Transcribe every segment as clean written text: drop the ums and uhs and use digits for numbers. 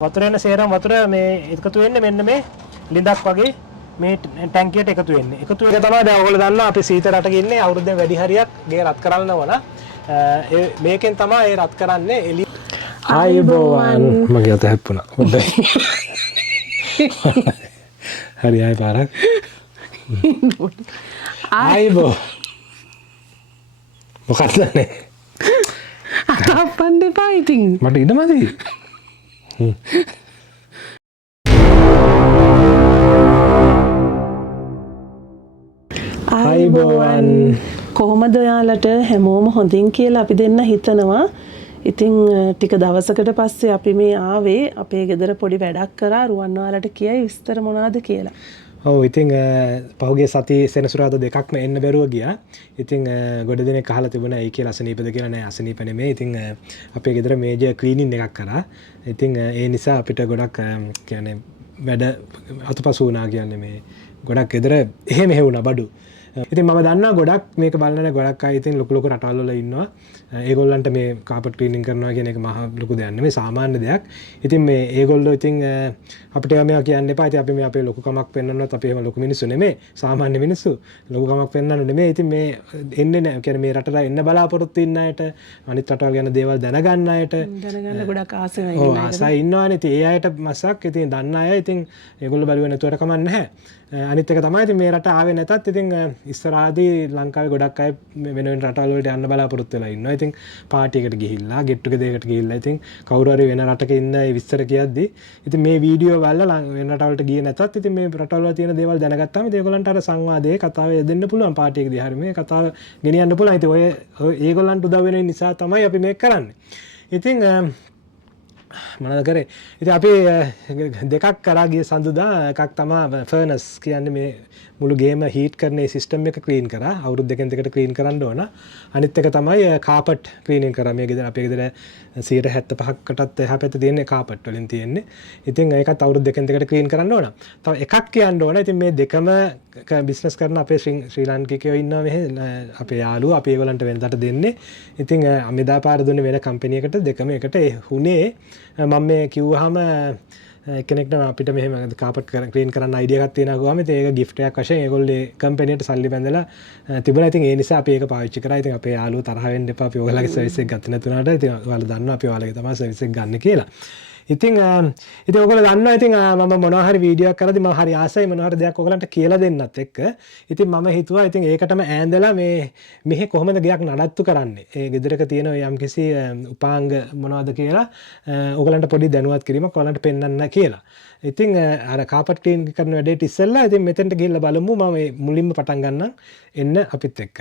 වතුර එන සේරම වතුර මේ එකතු වෙන්නේ මෙන්න මේ ලිඳක් වගේ මේ ටැංකියට එකතු වෙන්නේ. එකතු වෙන එක තමයි දැන් ඔයගොල්ලෝ දන්නවා අපි සීත රටක ඉන්නේ අවුරුද්දෙන් වැඩි හරියක් ගේ රත් කරන්න ඕන. මේකෙන් තමයි ඒ රත් කරන්නේ එළිය. ආයුබෝවන් මගේ අත හැප්පුණා. හොඳයි. හරි ආයි පාරක්. ආයුබෝ. මොකක්ද නේ? අප්පන් දෙපා ඉතින්. මට ඉඩමදි. ආයුබෝවන් කොහොමද ඔයාලට හැමෝම හොඳින් කියලා අපි දෙන්න හිතනවා. ඉතින් ටික දවසකට පස්සේ අපි මේ ආවේ අපේ ගෙදර පොඩි වැඩක් කරා රුවන් ඔයාලට කියයි විස්තර මොනවද කියලා. ඔව් ඉතින් පහුගිය සති සෙනසුරාදා දෙකක්ම එන්න බැරුව ගියා. ඉතින් ගොඩ දෙනෙක් අහලා තිබුණා ඇයි කියලා අසනීපද කියලා. නෑ අසනීප නෙමෙයි. ඉතින් අපේ ගෙදර මේජර් ක්ලීනින් එකක් කරා. ඉතින් ඒ නිසා අපිට ගොඩක් කියන්නේ වැඩ අතපසු වුණා කියන්නේ මේ ගොඩක් ගෙදර එහෙම වුණා බඩු. ඉතින් මම දන්නවා ගොඩක් මේක බලන ගොඩක් අය ඉතින් ලොකු ලොකු රටවල් වල ඉන්නවා. ඒගොල්ලන්ට මේ කාපට් ක්ලීනින් කරනවා කියන එක මහ ලොකු දෙයක් නෙමෙයි සාමාන්‍ය දෙයක්. ඉතින් මේ ඒගොල්ලෝ ඉතින් අපිට මේවා කියන්න එපා. ඉතින් අපි මේ අපේ ලොකුකමක් පෙන්වන්නවත් අපි එහෙම ලොකු මිනිස්සු නෙමෙයි. සාමාන්‍ය මිනිස්සු. ලොකුකමක් පෙන්වන්න නෙමෙයි. ඉතින් මේ එන්නේ නැහැ. කියන්නේ මේ රටට එන්න බලාපොරොත්තු ඉන්න අයට අනිත් රටවල් ගැන දේවල් දැනගන්න අයට දැනගන්න ගොඩක් ආසයි ඉන්න අය. ආසයි ඉන්නවනේ. ඉතින් ඒ අයට මස්සක් ඉතින් දන්න අය ඉතින් ඒගොල්ලෝ බලුවේ නැතුවට කමක් නැහැ. අනිත් එක තමයි ඉතින් මේ රට ආවේ නැතත් ඉතින් ඉස්සරහදී ලංකාවේ ගොඩක් අය වෙන වෙන රටවල් වලට යන්න බලාපොරොත්තු වෙලා ඉන්නවා. ඉතින් පාටි එකට ගිහිල්ලා get together එකකට ගිහිල්ලා ඉතින් කවුරු හරි වෙන රටක ඉන්න ඒ විස්තර කියද්දි ඉතින් මේ වීඩියෝ බලලා වෙන රටවලට ගියේ නැතත් ඉතින් මේ රටවල තියෙන දේවල් දැනගත්තාම ඉතින් ඒගොල්ලන්ට අර සංවාදයේ කතාව දෙන්න පුළුවන් පාටි එකදී හරි මේ කතාව ගෙනියන්න පුළුවන්. ඉතින් ඔය ඒගොල්ලන්ට උදව් වෙන නිසා තමයි අපි මේක කරන්නේ. ඉතින් මොනවද කරේ? ඉතින් අපි දෙකක් කරා ගිය සඳුදා එකක් තමයි ෆර්නස් කියන්නේ මේ මුළු ගේම හීට් කරන ඒ සිස්ටම් එක ක්ලීන් කරා. අවුරුදු දෙකෙන් දෙකට ක්ලීන් කරන්න ඕන. අනිත් එක තමයි කාපට් ක්ලීනින් කරා. මේ ගෙදර අපේ ගෙදර 75%කටත් එහා පැත්තේ තියෙන කාපට් වලින් තියෙන්නේ. ඉතින් ඒකත් අවුරුදු දෙකෙන් දෙකට ක්ලීන් කරන්න ඕන. තව එකක් කියන්න ඕන. ඉතින් මේ දෙකම බිස්නස් කරන අපේ ශ්‍රී ලාංකිකයෝ ඉන්නවා මෙහෙ අපේ යාළුවෝ අපි ඒගොල්ලන්ට වෙනදට දෙන්නේ. ඉතින් මෙදා පාර දුන්නේ වෙන කම්පැනි එකට දෙකම එකට හුනේ මම මේ කිව්වහම කෙනෙක්ට අපිට මෙහෙම කාපට් ක්ලීන් කරන්න අයිඩියා එකක් තියෙනවා ගාම ඉතින් ඒක gift එකක් වශයෙන් ඒගොල්ලේ කම්පැනියට සල්ලි බැඳලා තිබුණා. ඉතින් ඒ නිසා අපි ඒක පාවිච්චි කරා. ඉතින් අපේ යාළුවෝ තරහ වෙන්න එපා අපි ඔයාලගේ සර්විස් එක ගත්තේ නැතුණාට. ඉතින් ඔයාලා දන්නවා අපි ඔයාලගේ තමයි සර්විස් එක ගන්න කියලා. ඉතින් ඔයගොල්ලෝ දන්නවා ඉතින් මම මොනවා හරි වීඩියෝ එකක් කරද්දි මම හරි ආසයි මොනවා හරි දෙයක් ඔයගලන්ට කියලා දෙන්නත් එක්ක. ඉතින් මම හිතුවා ඉතින් ඒකටම ඈඳලා මෙහි කොහොමද ගයක් නඩත්තු කරන්නේ. ඒ ගෙදරක තියෙන යම්කිසි උපාංග මොනවද කියලා ඔයගලන්ට පොඩි දැනුවත් කිරීමක් ඔයගලන්ට පෙන්වන්න කියලා. ඉතින් අර කාපට් ක්ලීන් කරන වැඩේට ඉස්සෙල්ලා ඉතින් මෙතෙන්ට ගිහිල්ලා බලමු මම මුලින්ම පටන් ගන්නම් එන්න අපිත් එක්ක.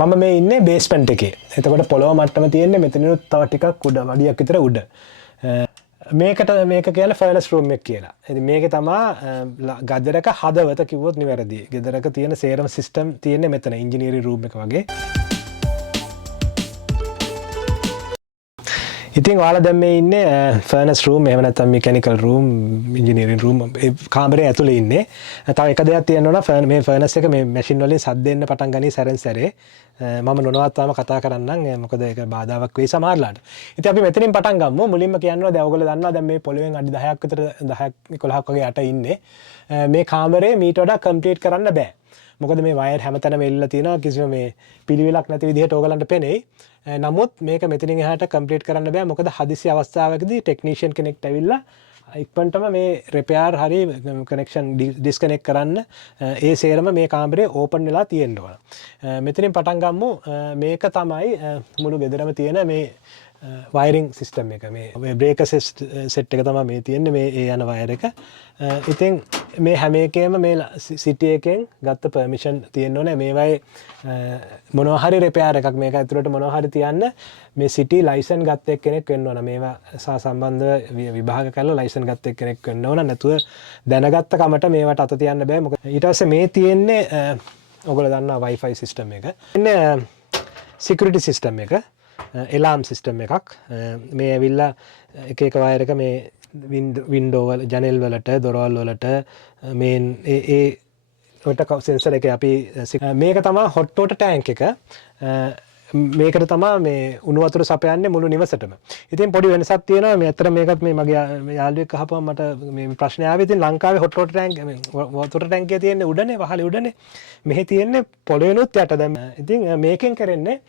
මම මේ ඉන්නේ බේස්මන්ට් එකේ. එතකොට පොළොව මට්ටම තියෙන්නේ මෙතනිනුත් තව ටිකක් උඩ වඩියක් විතර උඩ. මේක කියන්නේ ෆර්නස් රූම් එක කියලා. ඉතින් මේකේ තමයි ගෙදරක හදවත කිව්වොත් නිවැරදි. ගෙදරක තියෙන සේරම සිස්ටම් තියෙන්නේ මෙතන ඉංජිනේරින් රූම් එක වගේ. ඉතින් ඔයාලා දැන් මේ ඉන්නේ ෆර්නස් රූම් එහෙම නැත්නම් මෙකැනිකල් රූම් ඉංජිනේරින් රූම් ඒ කාමරේ ඇතුලේ ඉන්නේ. තව එක දෙයක් තියෙනවා මේ ෆර්නස් එක මේ මැෂින් වලින් සද්ද එන්න පටන් ගනී සැරෙන් සැරේ. මම නොනවත්වම කතා කරන්නම් මොකද ඒක බාධාවක් වෙයි සමහරලාට. ඉතින් අපි මෙතනින් පටන් ගමු. මුලින්ම කියනවා දැන් ඔයගොල්ලෝ දන්නවා දැන් මේ පොළවෙන් අඩි 10ක් විතර 10ක් 11ක් වගේ යට ඉන්නේ. මේ කාමරේ මීට වඩා කම්ප්ලීට් කරන්න බෑ. මොකද මේ වයර් හැමතැනම එල්ලලා තියෙනවා කිසිම මේ පිළිවෙලක් නැති විදිහට ඕගලන්ට පෙනෙයි. නමුත් මේක මෙතනින් එහාට කම්ප්ලීට් කරන්න බෑ. මොකද හදිසි අවස්ථාවකදී ටෙක්නීෂියන් කෙනෙක්ට ඇවිල්ලා ඉක්මනටම මේ රිපෙයාර් හරි කනෙක්ෂන් ඩිස්කනෙක්ට් කරන්න ඒ සේරම මේ කාමරේ ඕපන් වෙලා තියෙන්න ඕන. මෙතනින් පටන් ගමු. මේක තමයි මුළු ගෙදරම තියෙන මේ වයරින් සිස්ටම් එක. මේ බ්‍රේකර් සෙට් එක තමයි මේ තියෙන්නේ මේ ඒ යන වයර් එක. ඉතින් මේ හැම එකේම මේ සිටි එකෙන් ගත්ත පර්මිෂන් තියෙන්න ඕනේ. මේවයි මොනවා හරි රිපෙයාර් එකක් මේක ඇතුළට මොනවා හරි තියන්න මේ සිටි ලයිසන් ගත්ත එක්කෙනෙක් වෙන්න ඕන. මේවා සහ සම්බන්ධව විභාග කරලා ලයිසන් ගත්ත එක්කෙනෙක් වෙන්න ඕන. නැතුව දැනගත්ත කමට මේවට අත තියන්න බෑ. මොකද ඊට පස්සේ මේ තියෙන්නේ ඔයගොල්ලෝ දන්නා Wi-Fi සිස්ටම් එක. ඉන්නේ සිකියුරිටි සිස්ටම් එක. එලාම් සිස්ටම් එකක්. මේ ඇවිල්ලා එක එක වයර් එක මේ වින්ඩෝ වල ජනෙල් වලට දොරවල් වලට මේ ඒ ඔට සෙන්සර් එක අපි මේක තමයි හොට් වෝටර් ටැංක් එක. මේකට තමා මේ උණු වතුර සපයන්නේ මුළු නිවසටම. ඉතින් පොඩි වෙනසක් තියෙනවා. මේ අතර මේකත් මේ මගේ යාළුවෙක් අහපුවම මට මේ ප්‍රශ්නය ආවේ. ඉතින් ලංකාවේ හොට් වොටර් ටැංක් වතුර ටැංකිය තියෙන්නේ උඩනේ, වහලේ උඩනේ. මෙහි තියෙන්නේ පොළොවෙනුත් යට. දැන් ඉතින් මේකෙන් කරන්නේ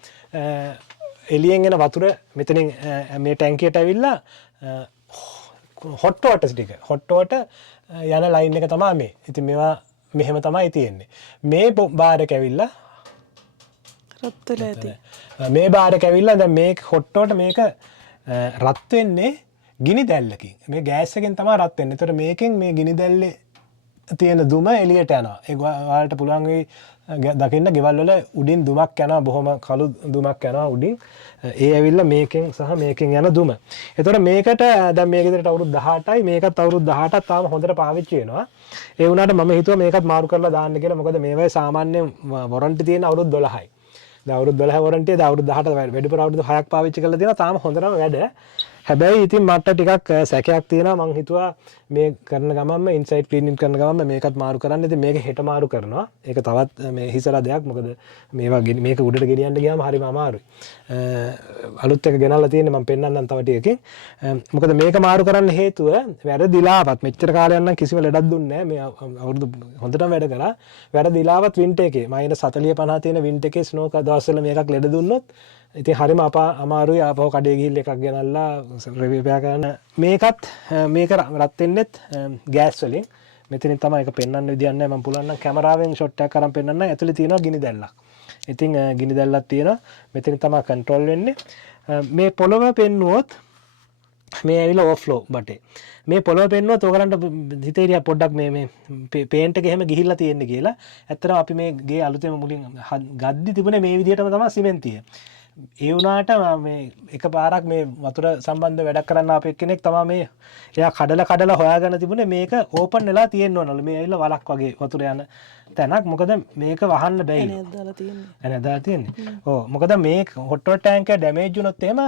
එළියෙන් එන වතුර මෙතනින් මේ ටැංකියට ඇවිල්ලා හොට් වොටර් ටික හොට් වොටර් යන ලයින් එක තමයි මේ. ඉතින් මේවා මෙහෙම තමයි තියෙන්නේ. මේ බාර් එක ඇවිල්ලා රත් වෙලා ඇති. මේ බාර් එක ඇවිල්ලා දැන් මේ හොට් වොටර් මේක රත් වෙන්නේ ගිනි දැල්ලකින්. මේ ගෑස් එකෙන් තමයි රත් වෙන්නේ. ඒතර මේකෙන් මේ ගිනි දැල්ලේ තියෙන දුම එළියට යනවා. ඒක ඔයාලට පුළුවන් වෙයි දකින්න ගෙවල් වල උඩින් දුමක් යනවා, බොහොම කළු දුමක් යනවා උඩින්. ඒ ඇවිල්ලා මේකෙන් සහ මේකෙන් යන දුම. ඒතකොට මේකට දැන් මේ ගෙදරට අවුරුදු 18යි, මේකත් අවුරුදු 18ක් තාම හොඳට පාවිච්චි වෙනවා. ඒ වුණාට මම හිතුවා මේකත් මාරු කරලා දාන්න කියලා. මොකද මේවයි සාමාන්‍ය වොරන්ටි තියෙන අවුරුදු 12යි. දැන් අවුරුදු 12 වොරන්ටි දැන් අවුරුදු 18 වැඩිපුර අවුරුදු 6ක් පාවිච්චි කරලා තියෙනවා. තාම හොඳටම වැඩ. හැබැයි ඉතින් මට ටිකක් සැකයක් තියෙනවා. මං හිතුවා මේ කරන ගමන්ම ඉන්සයිඩ් ක්ලීනින් කරන ගමන්ම මේකත් මාරු කරන්න. ඉතින් මේක හෙට මාරු කරනවා. ඒක තවත් මේ හිසලා දෙයක්. මොකද මේවා මේක උඩට ගෙනියන්න ගියාම හරිම අමාරුයි. අලුත් එක ගෙනල්ලා තියෙන්නේ මම පෙන්නන්නම් තව ටිකකින්. මොකද මේක මාරු කරන්න හේතුව වැරදිලාවත් මෙච්චර කාලයක් නම් කිසිම ලෙඩක් දුන්නේ නැහැ. මේ අවුරුදු හොඳටම වැඩ කරා. වැරදිලාවත් වින්ටර් එකේ -40 50 තියෙන වින්ටර් එකේ ස්නෝ දවස්වල මේකක් ලෙඩ දුන්නොත් ඉතින් හරිම අමාරුයි. ආපහු කඩේ ගිහිල්ලා එකක් ගෙනල්ලා රිපෙයාර් කරන්න. මේකත් මේක රත් වෙන්නෙත් ගෑස් වලින්. මෙතනින් තමයි ඒක පෙන්වන්න විදියක් නැහැ. මම පුළුවන් නම් කැමරාවෙන් ෂොට් එකක් අරන් පෙන්වන්න. ඇතුලේ තියෙනවා ගිනි දැල්ලක්. ඉතින් ගිනි දැල්ලක් තියෙනවා. මෙතනින් තමයි කන්ට්‍රෝල් වෙන්නේ. මේ පොළව පෙන්නුවොත් මේ ඇවිල්ලා ඕවර්ෆ්ලෝ බටේ. මේ පොළව පෙන්නුවොත් ඔයගලන්ට හිතේරියා පොඩ්ඩක් මේ පේන්ට් එක එහෙම ගිහිල්ලා තියෙන්නේ කියලා. ඇත්තටම අපි මේ ගේ අලුතෙන් මුලින් ගද්දි තිබුණේ මේ විදිහටම තමයි සිමෙන්තිය. ඒ වුණාට මේ එකපාරක් මේ වතුර සම්බන්ධ වැඩක් කරන්න ආපු කෙනෙක් තමයි මේ එයා කඩලා හොයාගෙන තිබුණේ මේක ඕපන් වෙලා තියෙන්න ඕනලු. මේ ඇවිල්ලා වලක් වගේ වතුර යන තැනක්. මොකද මේක වහන්න බැයිලු. එනේ දාලා තියෙන්නේ. එනේ දාලා තියෙන්නේ. ඔව් මොකද මේ හොට් වොටර් ටැංක් එක ඩැමේජ් වුණොත් එහෙම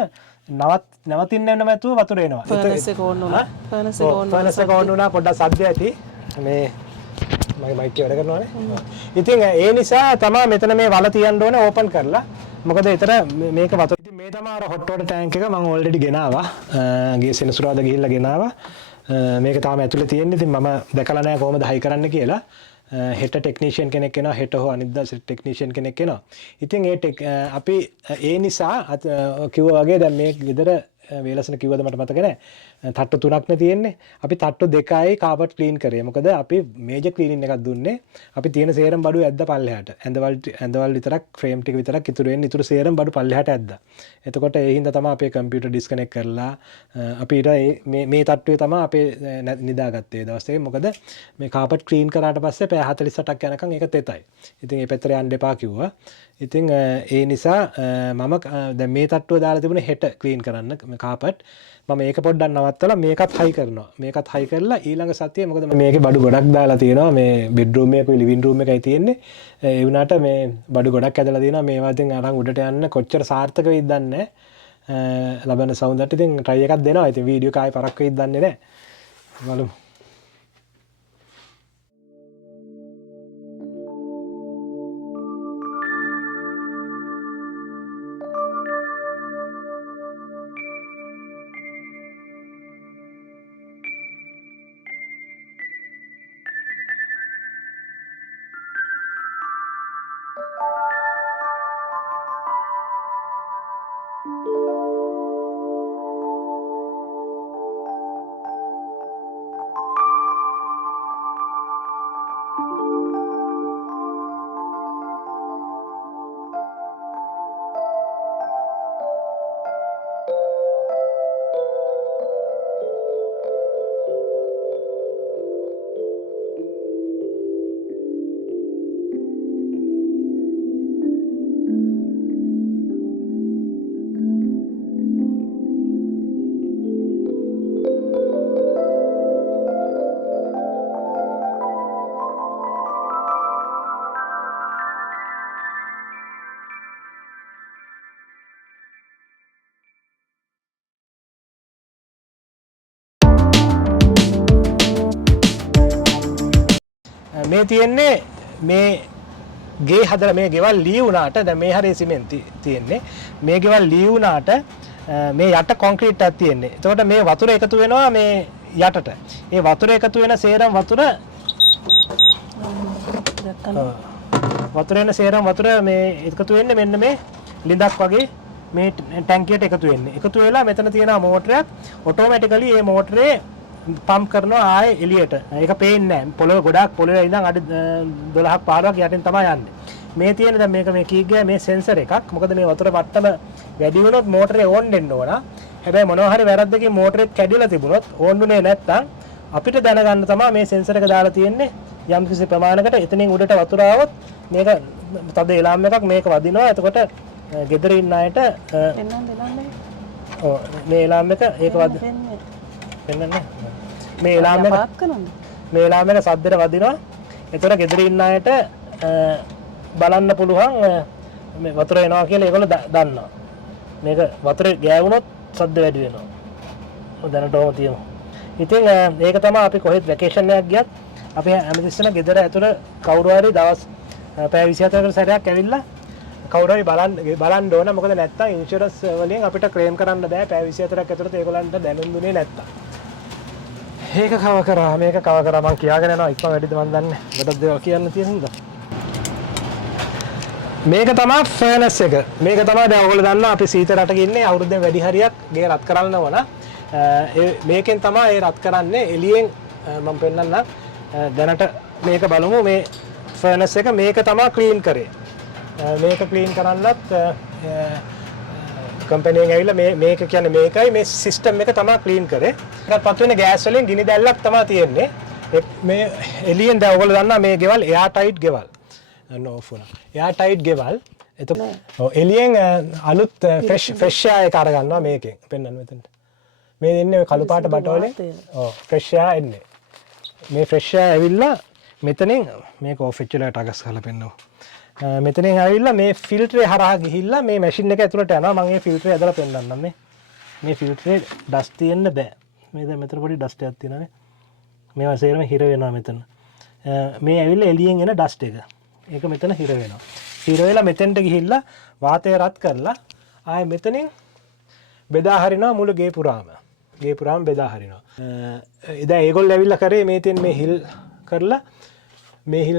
නවතින්න වෙන නැතුව වතුර එනවා. ෆර්නස් එක ඕන් වුණා. ෆර්නස් එක ඕන් වුණා. පොඩ්ඩක් සද්ද ඇති. මේ මගේ මයික් එක වැඩ කරනවානේ. ඉතින් ඒ නිසා තමයි මෙතන මේ වල තියන්න ඕනේ ඕපන් කරලා. මොකද ඒතර මේක වතුර. ඉතින් මේ තමයි අර හොට් වොටර් ටැංක් එක මම ඔල්රෙඩි ගෙනාවා. ගිය සෙනසුරාදා ගිහිල්ලා ගෙනාවා. මේක තාම ඇතුලේ තියෙන්නේ. ඉතින් මම දැකලා නැහැ කොහොමද හයි කරන්න කියලා. හෙට ටෙක්නීෂියන් කෙනෙක් එනවා. හෙට හෝ අනිද්දා ටෙක්නීෂියන් කෙනෙක් එනවා. ඉතින් අපි ඒ නිසා කිව්වා වගේ දැන් මේ ගෙදර වේලසන කිව්වද මට මතක නැහැ. තට්ටු 3ක් නේ තියෙන්නේ. අපි තට්ටු 2යි කාපට් ක්ලීන් කරේ. මොකද අපි මේජර් ක්ලීනින් එකක් දුන්නේ. අපි තියෙන සේරම බඩු ඇද්දා පල්ලෙහාට. ඇඳවල් විතරක් ෆ්‍රේම් ටික විතරක් ඉතුරු වෙන්නේ. ඉතුරු සේරම බඩු පල්ලෙහාට ඇද්දා. එතකොට ඒ හින්දා තමයි අපේ කම්පියුටර් ඩිස්කනෙක්ට් කරලා අපිට මේ තට්ටුවේ තමයි අපේ නිදාගත්තේ දවසේ. මොකද මේ කාපට් ක්ලීන් කරාට පස්සේ පැය 48ක් යනකම් ඒක තෙතයි. ඉතින් ඒ පැත්තට යන්න එපා කිව්වා. ඉතින් ඒ නිසා මම දැන් මේ තට්ටුව දාලා තිබුණේ හෙට ක්ලීන් කරන්න කාපට්. මම ඒක පොඩ්ඩක් නවත්තලා මේකත් හයි කරනවා. මේකත් හයි කරලා ඊළඟ සතියේ මොකද මේකේ බඩු ගොඩක් දාලා තියෙනවා. මේ බෙඩ්රූම් එකේ ලිවිං රූම් එකයි තියෙන්නේ. ඒ වුණාට මේ බඩු ගොඩක් ඇදලා තියෙනවා. මේවා ඉතින් අරන් උඩට යන්න කොච්චර සාර්ථක වෙයිද දන්නේ නැහැ. ලබන සවුන්දට ඉතින් try එකක් දෙනවා. ඉතින් වීඩියෝ එකයි පරක් වෙයිද දන්නේ නැහැ. බලමු. මේ තියෙන්නේ මේ ගේ හදලා මේ ගෙවල් ලී වුණාට දැන් මේ හරිය සිමෙන්ති තියෙන්නේ. මේ ගෙවල් ලී වුණාට මේ යට කොන්ක්‍රීට් එකක් තියෙන්නේ. එතකොට මේ වතුර එකතු වෙනවා මේ යටට. ඒ වතුර එකතු වෙන සේරම වතුර වතුර වෙන සේරම වතුර මේ එකතු වෙන්නේ මෙන්න මේ ලිඳක් වගේ මේ ටැංකියට එකතු වෙන්නේ. එකතු වෙලා මෙතන තියෙන මෝටරයක් ඔටෝමැටිකලි මේ මෝටරේ පම්ප් කරනවා ආයේ එළියට. ඒක පේන්නේ නැහැ. පොළොව ගොඩාක් පොළොවේ ඉඳන් අඩි 12ක් 15ක් යටින් තමයි යන්නේ. මේ තියෙන දැන් මේක මේ කී ගියා මේ සෙන්සර් එකක්. මොකද මේ වතුර මට්ටම වැඩි වුණොත් මෝටරේ ඕන් වෙන්න ඕන. හැබැයි මොනවා හරි වැරද්දකින් මෝටරෙත් කැඩිලා තිබුණොත් ඕන්ුනේ නැත්තම් අපිට දැනගන්න තමයි මේ සෙන්සර් එක දාලා තියෙන්නේ. යම් කිසි ප්‍රමාණයකට එතනින් උඩට වතුර ආවොත් මේක තද එලාම් එකක් මේක වදිනවා. එතකොට ගෙදර ඉන්න අයට ඔව් මේ එලාම් එක ඒක පෙන්නන්නේ මේ එලාම් එක මේ එලාම් එක සද්දෙට වදිනවා. එතකොට ගෙදර ඉන්න අයට බලන්න පුළුවන් මේ වතුර එනවා කියලා ඒගොල්ලෝ දන්නවා. මේක වතුර ගෑවුනොත් සද්ද වැඩි වෙනවා. දැනටම තියෙනවා. ඉතින් ඒක තමයි අපි කොහෙත් වැකේෂන් එකක් ගියත් අපි හැමතිස්සෙම ගෙදර ඇතුළ කවුරු හරි දවස් පැය 24කට සැරයක් ඇවිල්ලා කවුරු හරි බලන්න ඕන. මොකද නැත්තම් ඉන්ෂුරන්ස් වලින් අපිට ක්ලේම් කරන්න බෑ පැය 24ක් ඇතුළත ඒගොල්ලන්ට දැනුම් දුන්නේ නැත්තම්. ඒක කව කරා මේක කව කරා මං කියාගෙන යනවා ඉක්ම වැඩිද මන් දන්නේ. ගොඩක් දේවල් කියන්න තියෙන හින්දා. මේක තමයි ෆර්නස් එක. මේක තමයි දැන් ඔයගොල්ලෝ දන්නවා අපි සීත රටක ඉන්නේ අවුරුද්දෙන් වැඩි හරියක් ගේ රත් කරන්න ඕන. මේකෙන් තමයි ඒ රත් කරන්නේ එළියෙන් මම පෙන්නන්නම්. දැනට මේක බලමු මේ ෆර්නස් එක මේක තමයි ක්ලීන් කරේ. මේක ක්ලීන් කරන්නත් කම්පැනියෙන් ඇවිල්ලා මේක කියන්නේ මේකයි මේ සිස්ටම් එක තමයි ක්ලීන් කරේ. ඒකට පත් වෙන ගෑස් වලින් ගිනි දැල්ලක් තමයි තියෙන්නේ. මේ එළියෙන් දැන් ඔයගොල්ලෝ දන්නවා මේ ගෙවල් එයාර් ටයිට් ගෙවල්. ඕෆ් වුණා. එයාර් ටයිට් ගෙවල්. එතකොට එළියෙන් අලුත් ෆ්‍රෙෂ් එයාර් එක අරගන්නවා මේකෙන්. පෙන්නන්න මෙතනට. මේ දෙන්නේ කළු පාට බටවලේ. ඔව් ෆ්‍රෙෂ් එයාර් එන්නේ. මේ ෆ්‍රෙෂ් එයාර් ඇවිල්ලා මෙතනින් මේක ඕෆ් වෙච්ච වෙලාවට අගස් කරලා පෙන්නනවා. මෙතනින් ඇවිල්ලා මේ ෆිල්ටරේ හරහා ගිහිල්ලා මේ මැෂින් එක ඇතුළට යනවා. මම මේ ෆිල්ටරේ ඇදලා පෙන්නන්නම් මේ ෆිල්ටරේ ඩස්ට් තියෙන්න බෑ. මේ දැන් මෙතන පොඩි ඩස්ට් එකක් තියෙනවානේ. මේවා සේරම හිර වෙනවා මෙතන. මේ ඇවිල්ලා එළියෙන් එන ඩස්ට් එක. ඒක මෙතන හිර වෙනවා. හිර වෙලා මෙතෙන්ට ගිහිල්ලා වාතය රත් කරලා ආයෙ මෙතනින් බෙදා හරිනවා මුළු ගේ පුරාම. ගේ පුරාම බෙදා හරිනවා. දැන් ඒගොල්ලෝ ඇවිල්ලා කරේ මේ තියෙන මේ හිල්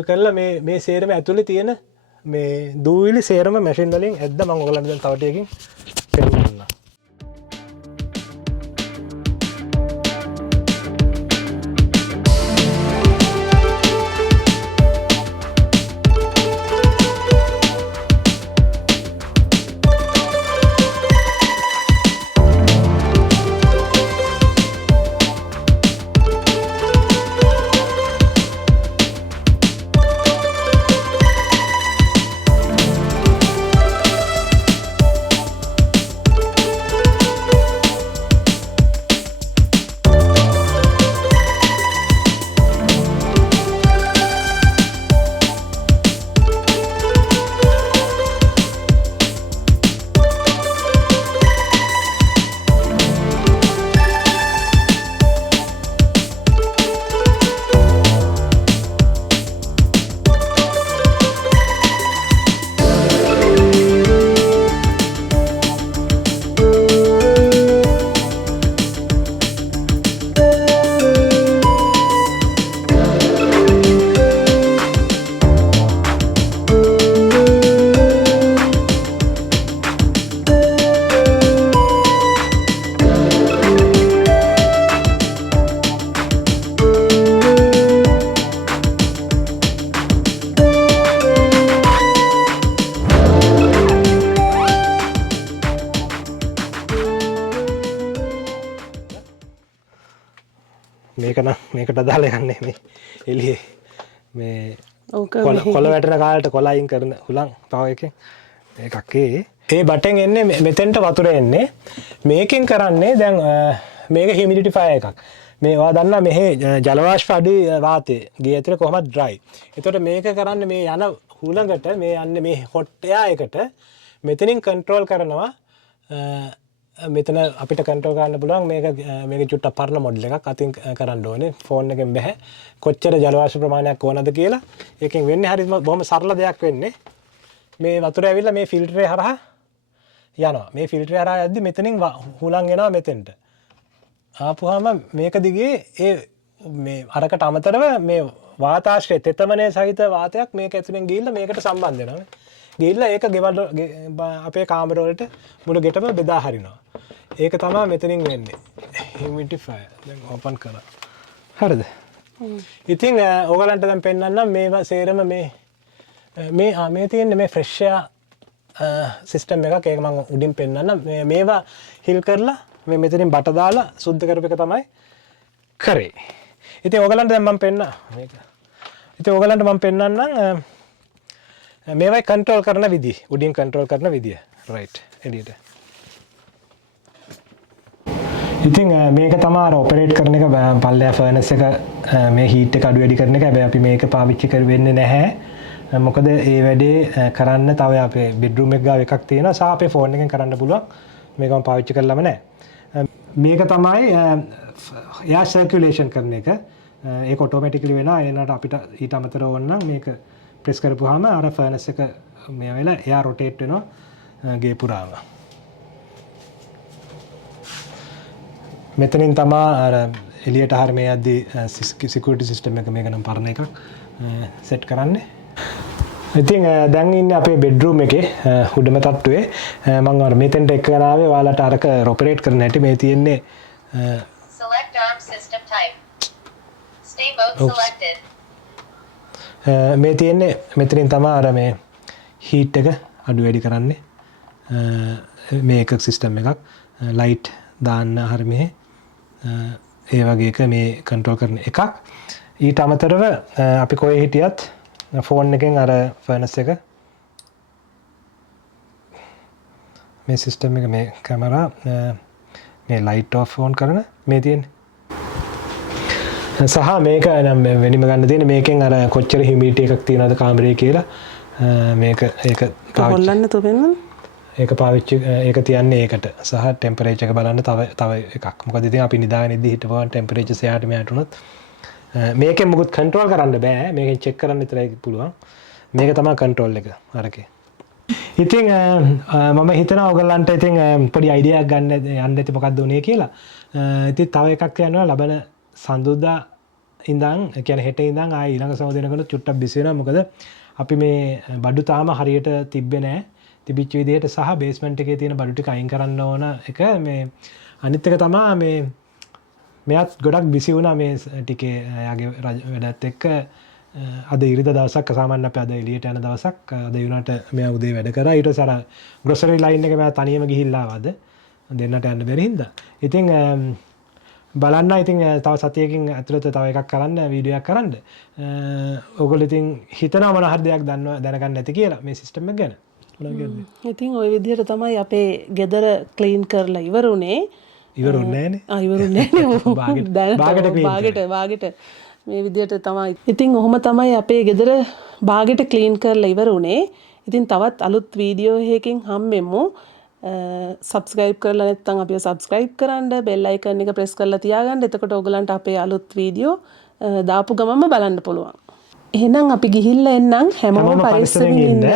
කරලා මේ සේරම ඇතුලේ තියෙන මේ දූවිලි සේරම මැෂින් වලින් ඇද්ද මම ඔයගලන්ට දැන් තව ටිකකින් පෙන්නන්නම්. මේකට දාලා යන්නේ මේ එළියේ මේ කොළ වැටෙන කාලේට කොළ අයින් කරන හුලං තව එකෙන් එකක් ඒ බටෙන් එන්නේ මෙතෙන්ට වතුර එන්නේ මේකෙන් කරන්නේ දැන් මේක හියුමිඩිෆයර් එකක් මේ ඔයා දන්නා මෙහි ජල වාෂ්ප අඩි වාතය ගේ ඇතුලේ කොහොමද ඩ්‍රයි. එතකොට මේක කරන්නේ මේ යන හුලඟට මේ යන්නේ මේ හොට් එයා එකට මෙතනින් කන්ට්‍රෝල් කරනවා මෙතන අපිට කන්ට්‍රෝල් කරන්න පුළුවන් මේක චුට්ටක් පරණ මොඩල් එකක් අතින් කරන්න ඕනේ ෆෝන් එකෙන් බෑ කොච්චර ජල වාෂ්ප ප්‍රමාණයක් ඕනද කියලා ඒකෙන් වෙන්නේ හරියම බොහොම සරල දෙයක් වෙන්නේ මේ වතුර ඇවිල්ලා මේ ෆිල්ටරේ හරහා යනවා මේ ෆිල්ටරේ හරහා යද්දි මෙතනින් හුලං එනවා මෙතෙන්ට ආපුවාම මේක දිගේ මේ අරකට අමතරව මේ වාතාශ්‍රය තෙතමනේ සහිත වාතයක් මේක ඇතුලෙන් ගිහිල්ලා මේකට සම්බන්ධ වෙනවා ගිහිල්ලා ඒක ගෙවල් අපේ කාමර වලට මුළු ගෙටම බෙදා හරිනවා ඒක තමයි මෙතනින් වෙන්නේ හියුමිඩිෆයර් දැන් ඕපන් කරා හරිද ඉතින් ඕගලන්ට දැන් පෙන්නන්නම් මේවා සේරම මේ තියෙන්නේ මේ ෆ්‍රෙෂ් එයාර් සිස්ටම් එකක් ඒක මම උඩින් පෙන්නන්නම් මේවා හිල් කරලා මේ මෙතනින් බට දාලා සුද්ධ කරපු එක තමයි කරේ ඉතින් ඕගලන්ට දැන් මම මේක ඉතින් ඕගලන්ට මම පෙන්නන්නම් මේවයි කන්ට්‍රෝල් කරන විදිහ උඩින් කන්ට්‍රෝල් කරන විදිහ රයිට් එළියට ඉතින් මේක තමයි අර ඔපරේට් කරන එක පල්ලෙහා ෆර්නස් එක මේ හීට් එක අඩු වැඩි කරන එක හැබැයි අපි මේක පාවිච්චි වෙන්නේ නැහැ මොකද ඒ වැඩේ කරන්න තව අපේ බෙඩ්රූම් එක ගාව එකක් තියෙනවා සහ අපේ ෆෝන් එකෙන් කරන්න පුළුවන් මේක මම පාවිච්චි කරලම නැහැ මේක තමයි එයා සර්කියුලේෂන් කරන එක ඒක ඔටෝමැටිකලි වෙනවා එනකොට අපිට ඊට අමතරව ඕනනම් මේක ප්‍රෙස් කරපුවාම අර ෆර්නස් එක මේ වෙලා එයා රොටේට් වෙනවා ගේ පුරාම මෙතනින් තමයි අර එළියට හරිය මේ යද්දි සිකියුරිටි සිස්ටම් එක මේක නම් පරණ එකක් සෙට් කරන්නේ ඉතින් දැන් ඉන්නේ අපේ බෙඩ්රූම් එකේ උඩම තට්ටුවේ මම අර මෙතෙන්ට එක්කගෙන ආවේ ඔයාලට අරක ඔපරේට් කරන්න හැටි මේ තියෙන්නේ select arm system type stay mode selected මේ තියෙන්නේ මෙතනින් තමයි අර මේ හීට් එක අඩු වැඩි කරන්නේ මේ එක සිස්ටම් එකක් ලයිට් දාන්න හරිය මෙහෙ ඒ වගේ එක මේ කන්ට්‍රෝල් කරන එකක් ඊට අමතරව අපි කොහේ හිටියත් ෆෝන් එකෙන් අර ෆර්නස් එක මේ සිස්ටම් එක මේ කැමරා මේ ලයිට් ඔෆ් ඕන් කරන මේ තියෙන්නේ සහ මේක නම් වෙනිම ගන්න තියෙන මේකෙන් අර කොච්චර හියුමිඩිටි එකක් තියෙනවද කාමරේ කියලා මේක ඒක හොල්ලන්න තුවෙන්න ඒක පාවිච්චි ඒක තියන්නේ ඒකට සහ ටෙම්පරේචර් එක බලන්න තව එකක් මොකද ඉතින් අපි නිදාගෙන ඉඳි හිටපුවා ටෙම්පරේචර් එහාට මෙහාට උනොත් මේකෙන් මොකුත් කන්ට්‍රෝල් කරන්න බෑ මේකෙන් චෙක් කරන්න විතරයි පුළුවන් මේක තමයි කන්ට්‍රෝල් එක අරකේ ඉතින් මම හිතනවා ඔයගලන්ට ඉතින් පොඩි අයිඩියා එකක් ගන්න යන්න ඇති මොකක්ද උනේ කියලා ඉතින් තව එකක් කියනවා ලබන සඳුදා ඉඳන් කියන්නේ හෙට ඉඳන් ආයි ඊළඟ සඳුදා වෙනකොට චුට්ටක් බිසි වෙනවා මොකද අපි මේ බඩු තාම හරියට තිබ්බේ නැහැ තිබිච්ච විදිහට සහ බේස්මන්ට් එකේ තියෙන බඩු ටික අයින් කරන්න ඕන එක මේ අනිත් එක තමයි මෙයාත් ගොඩක් බිසි වුණා මේ ටිකේ එයාගේ වැඩත් එක්ක අද ඉරිදා දවසක් සාමාන්‍යයෙන් අපි අද එළියට යන දවසක් අද වුණාට මෙයා උදේ වැඩ කරා ඊට පස්සේ අර ග්‍රොසරි ලයින් එක මෙයා තනියම ගිහිල්ලා ආවද දෙන්නට යන්න බැරි හින්දා ඉතින් බලන්න ඉතින් තව සතියකින් ඇතුළත තව එකක් කරන්න වීඩියෝ එකක් කරන්න ඔයගොල්ලෝ ඉතින් හිතනවා මොන හරි දෙයක් දැනගන්න නැති කියලා මේ සිස්ටම් එක ගැන ඉතින් ওই විදිහට තමයි අපේ ගෙදර ක්ලීන් කරලා ඉවරුනේ ඉවරුන්නේ නැහනේ ඉවරුන්නේ නැහැ බාගෙට මේ විදිහට තමයි ඉතින් ඔහොම තමයි අපේ ගෙදර බාගෙට ක්ලීන් කරලා ඉවරුනේ ඉතින් තවත් අලුත් වීඩියෝ එකකින් හම්බෙමු සබස්ක්‍රයිබ් කරලා නැත්නම් අපිව සබස්ක්‍රයිබ් කරන්න බෙල් අයිකන් එක ප්‍රෙස් කරලා තියාගන්න එතකොට ඔයගලන්ට අපේ අලුත් වීඩියෝ දාපු ගමන්ම බලන්න පුළුවන් එහෙනම් අපි ගිහිල්ලා එන්නම් හැමෝම පරිස්සමින් ඉන්න